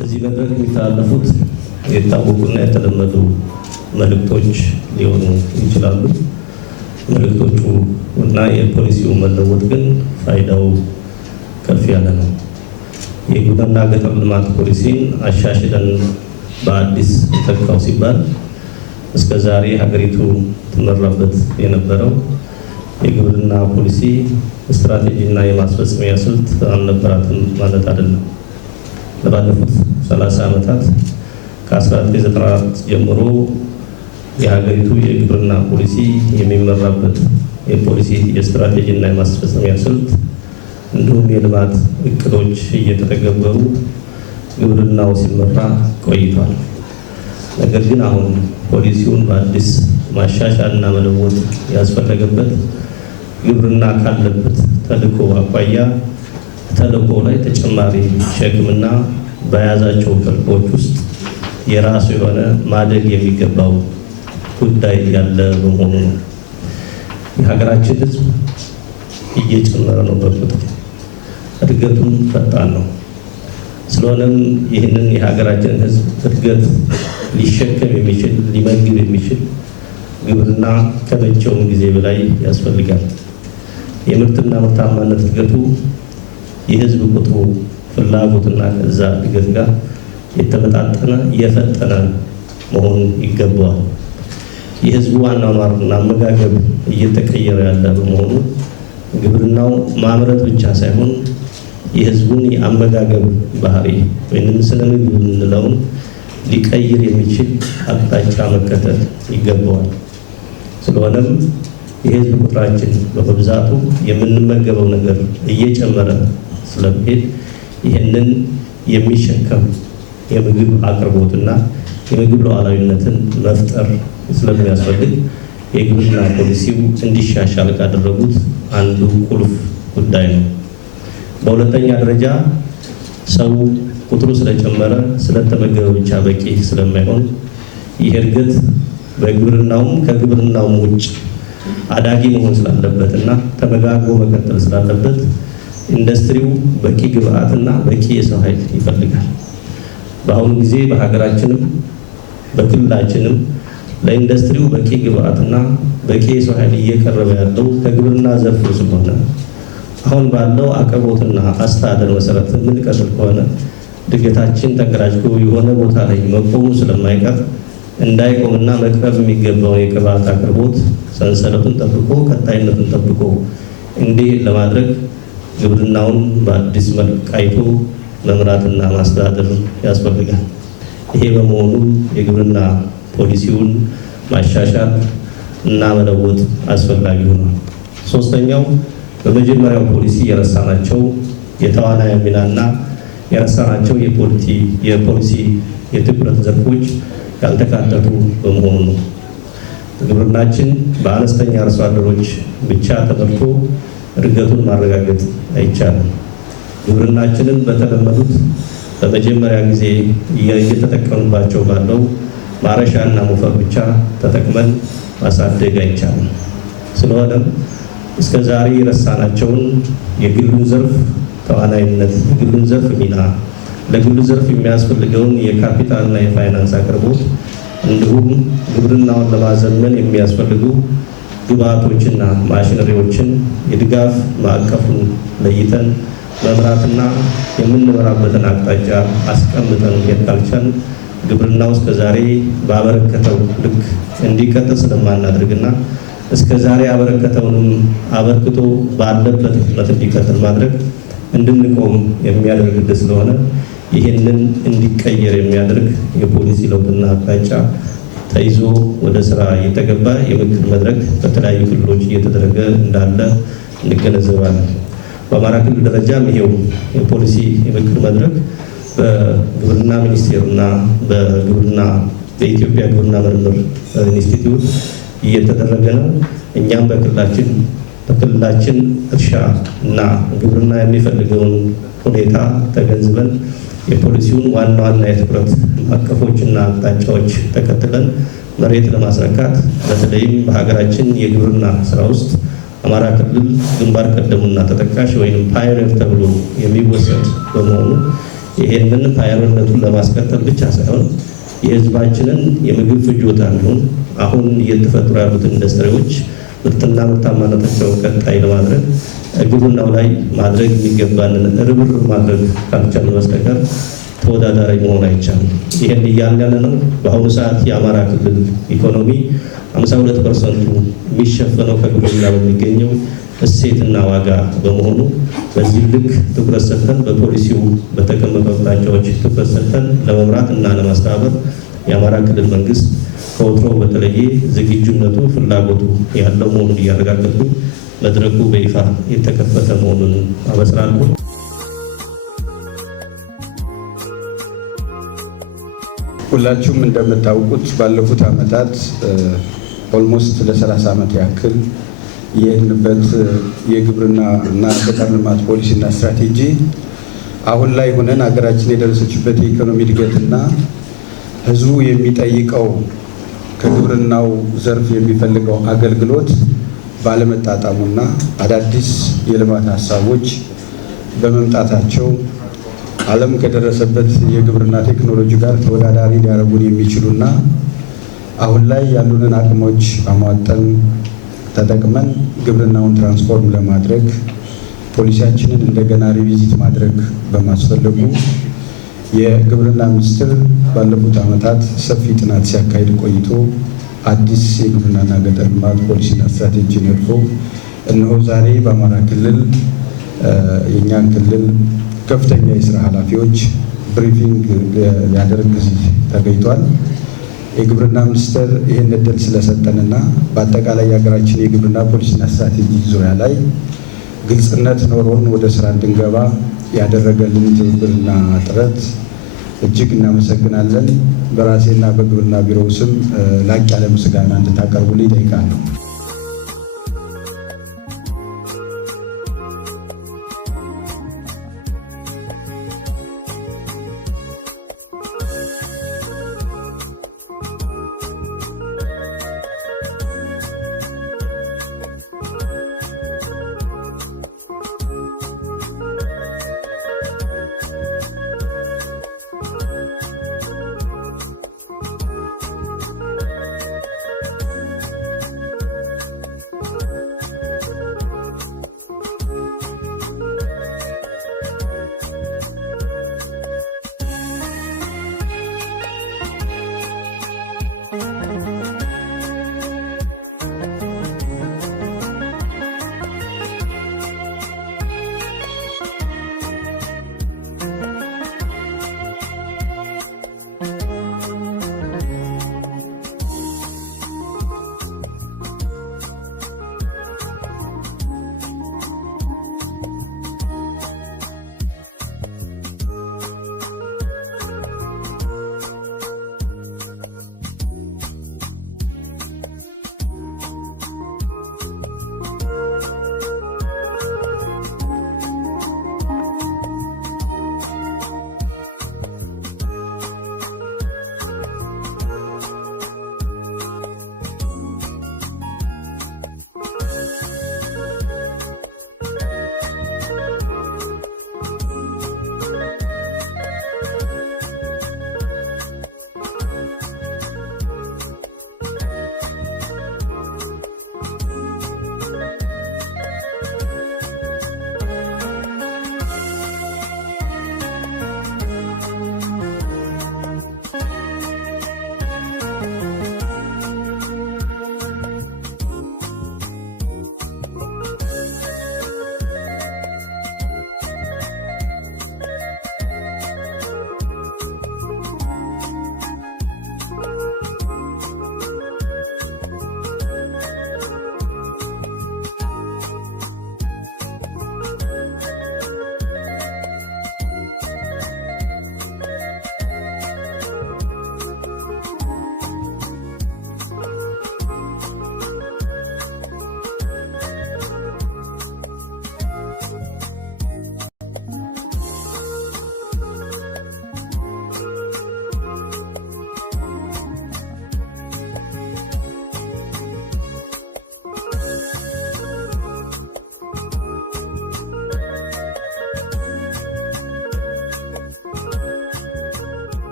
በዚህ መድረክ የሚተላለፉት የታወቁና የተለመዱ መልእክቶች ሊሆኑ ይችላሉ። መልእክቶቹ እና የፖሊሲው መለወጥ ግን ፋይዳው ከፍ ያለ ነው። የግብርና ገጠር ልማት ፖሊሲን አሻሽለን በአዲስ ተካው ሲባል እስከ ዛሬ ሀገሪቱ ትመራበት የነበረው የግብርና ፖሊሲ ስትራቴጂና የማስፈጸሚያ ስልት አልነበራትም ማለት አይደለም። ለባለፉት 30 ዓመታት ከ1994 ጀምሮ የሀገሪቱ የግብርና ፖሊሲ የሚመራበት የፖሊሲ የስትራቴጂና የማስፈጸሚያ ስልት እንዲሁም የልማት እቅዶች እየተተገበሩ ግብርናው ሲመራ ቆይቷል። ነገር ግን አሁን ፖሊሲውን በአዲስ ማሻሻልና መለወጥ ያስፈለገበት ግብርና ካለበት ተልዕኮ አኳያ ተልዕኮ ላይ ተጨማሪ ሸክምና በያዛቸው ተልዕኮች ውስጥ የራሱ የሆነ ማደግ የሚገባው ጉዳይ ያለ በመሆኑ ነው። የሀገራችን ሕዝብ እየጨመረ ነው በቁጥር እድገቱም ፈጣን ነው። ስለሆነም ይህንን የሀገራችን ሕዝብ እድገት ሊሸከም የሚችል ሊመግብ የሚችል ግብርና ከመቼውም ጊዜ በላይ ያስፈልጋል። የምርትና ምርታማነት እድገቱ የሕዝብ ቁጥሩ ፍላጎትና ከዛ እድገት ጋር የተመጣጠነ የፈጠነ መሆን ይገባዋል። የሕዝቡ አኗኗርና አመጋገብ እየተቀየረ ያለ በመሆኑ ግብርናው ማምረት ብቻ ሳይሆን የሕዝቡን የአመጋገብ ባህሪ ወይንም ስነ ምግብ የምንለውን ሊቀይር የሚችል አቅጣጫ መከተል ይገባዋል። ስለሆነም የሕዝብ ቁጥራችን በመብዛቱ የምንመገበው ነገር እየጨመረ ስለሚሄድ ይህንን የሚሸከም የምግብ አቅርቦትና የምግብ ሉዓላዊነትን መፍጠር ስለሚያስፈልግ የግብርና ፖሊሲው እንዲሻሻል ካደረጉት አንዱ ቁልፍ ጉዳይ ነው። በሁለተኛ ደረጃ ሰው ቁጥሩ ስለጨመረ ስለተመገበ ብቻ በቂ ስለማይሆን ይህ እድገት በግብርናውም ከግብርናውም ውጭ አዳጊ መሆን ስላለበትና ተመጋግቦ መቀጠል ስላለበት ኢንዱስትሪው በቂ ግብአትና በቂ የሰው ኃይል ይፈልጋል። በአሁኑ ጊዜ በሀገራችንም በክልላችንም ለኢንዱስትሪው በቂ ግብአትና በቂ የሰው ኃይል እየቀረበ ያለው ከግብርና ዘርፍ ስለሆነ አሁን ባለው አቅርቦትና አስተዳደር መሰረት የምንቀጥል ከሆነ እድገታችን ተንገራጅቶ የሆነ ቦታ ላይ መቆሙ ስለማይቀር እንዳይቆምና መቅረብ የሚገባው የግብአት አቅርቦት ሰንሰለቱን ጠብቆ ቀጣይነቱን ጠብቆ እንዲህ ለማድረግ ግብርናውን በአዲስ መልክ ቃይቶ መምራትና ማስተዳደር ያስፈልጋል። ይሄ በመሆኑ የግብርና ፖሊሲውን ማሻሻል እና መለወጥ አስፈላጊ ሆኗል። ሶስተኛው በመጀመሪያው ፖሊሲ የረሳናቸው የተዋናይ ሚናና የረሳናቸው የፖሊሲ የትኩረት ዘርፎች ያልተካተቱ በመሆኑ ነው። ግብርናችን በአነስተኛ አርሶ አደሮች ብቻ ተመርቶ እድገቱን ማረጋገጥ አይቻልም። ግብርናችንን በተለመዱት በመጀመሪያ ጊዜ እየተጠቀምባቸው ባለው ማረሻና ሞፈር ብቻ ተጠቅመን ማሳደግ አይቻልም። ስለሆነም እስከ ዛሬ የረሳናቸውን የግሉን ዘርፍ ተዋናይነት፣ የግሉን ዘርፍ ሚና፣ ለግሉ ዘርፍ የሚያስፈልገውን የካፒታልና የፋይናንስ አቅርቦት እንዲሁም ግብርናውን ለማዘመን የሚያስፈልጉ ግብዓቶችና ማሽነሪዎችን የድጋፍ ማዕቀፉን ለይተን መምራትና የምንመራበትን አቅጣጫ አስቀምጠን ካልቻልን ግብርናው እስከ ዛሬ ባበረከተው ልክ እንዲቀጥል ስለማናደርግና እስከ ዛሬ ያበረከተውንም አበርክቶ ባለበት ፍጥነት እንዲቀጥል ማድረግ እንድንቆም የሚያደርግ ስለሆነ ይህንን እንዲቀየር የሚያደርግ የፖሊሲ ለውጥና አቅጣጫ ተይዞ ወደ ስራ እየተገባ የምክክር መድረክ በተለያዩ ክልሎች እየተደረገ እንዳለ እንገነዘባለን። በአማራ ክልል ደረጃም ይሄው የፖሊሲ የምክክር መድረክ በግብርና ሚኒስቴርና በኢትዮጵያ ግብርና ምርምር ኢንስቲትዩት እየተደረገ ነው። እኛም በክልላችን እርሻ እና ግብርና የሚፈልገውን ሁኔታ ተገንዝበን የፖሊሲውን ዋና ዋና የትኩረት ማዕቀፎችና አቅጣጫዎች ተከትለን መሬት ለማስረካት በተለይም በሀገራችን የግብርና ስራ ውስጥ አማራ ክልል ግንባር ቀደሙና ተጠቃሽ ወይም ፓዮኒር ተብሎ የሚወሰድ በመሆኑ ይሄንን ፓይለቱን ለማስቀጠል ብቻ ሳይሆን የህዝባችንን የምግብ ፍጆታ እንዲሁም አሁን እየተፈጠሩ ያሉትን ኢንዱስትሪዎች ምርትና ምርታማነታቸውን ቀጣይ ለማድረግ ግብርናው ላይ ማድረግ የሚገባንን ርብርብ ማድረግ ካልቻልን በስተቀር ተወዳዳሪ መሆን አይቻልም። ይሄን እያልን ነው። በአሁኑ ሰዓት የአማራ ክልል ኢኮኖሚ 52% የሚሸፈነው ከግብርና በሚገኘው እሴትና ዋጋ በመሆኑ በዚህ ልክ ትኩረት ሰጥተን በፖሊሲው በተቀመጡ አቅጣጫዎች ትኩረት ሰጥተን ለመምራት እና ለማስተባበር የአማራ ክልል መንግስት ከወትሮው በተለየ ዝግጁነቱ ፍላጎቱ ያለው መሆኑን እያረጋገጡ መድረኩ በይፋ የተከፈተ መሆኑን አበስራለሁ። ሁላችሁም እንደምታውቁት ባለፉት ዓመታት ኦልሞስት ለ30 ዓመት ያክል የሄድንበት የግብርና እና ገጠር ልማት ፖሊሲና ስትራቴጂ አሁን ላይ ሆነን ሀገራችን የደረሰችበት የኢኮኖሚ እድገትና ህዝቡ የሚጠይቀው ከግብርናው ዘርፍ የሚፈልገው አገልግሎት ባለመጣጣሙና አዳዲስ የልማት ሀሳቦች በመምጣታቸው ዓለም ከደረሰበት የግብርና ቴክኖሎጂ ጋር ተወዳዳሪ ሊያደርጉን የሚችሉና አሁን ላይ ያሉንን አቅሞች አሟጠን ተጠቅመን ግብርናውን ትራንስፎርም ለማድረግ ፖሊሲያችንን እንደገና ሪቪዚት ማድረግ በማስፈለጉ የግብርና ሚኒስቴር ባለፉት ዓመታት ሰፊ ጥናት ሲያካሂድ ቆይቶ አዲስ የግብርናና ገጠር ልማት ፖሊሲና ስትራቴጂ ነድፎ እነሆ ዛሬ በአማራ ክልል የእኛን ክልል ከፍተኛ የስራ ኃላፊዎች ብሪፊንግ ሊያደርግ ተገኝቷል። የግብርና ሚኒስቴር ይህን እድል ስለሰጠንና በአጠቃላይ የሀገራችን የግብርና ፖሊሲና ስትራቴጂ ዙሪያ ላይ ግልጽነት ኖሮን ወደ ስራ እንድንገባ ያደረገልን ትብብርና ጥረት እጅግ እናመሰግናለን። በራሴና በግብርና ቢሮው ስም ላቅ ያለ ምስጋና እንድታቀርቡልኝ እጠይቃለሁ።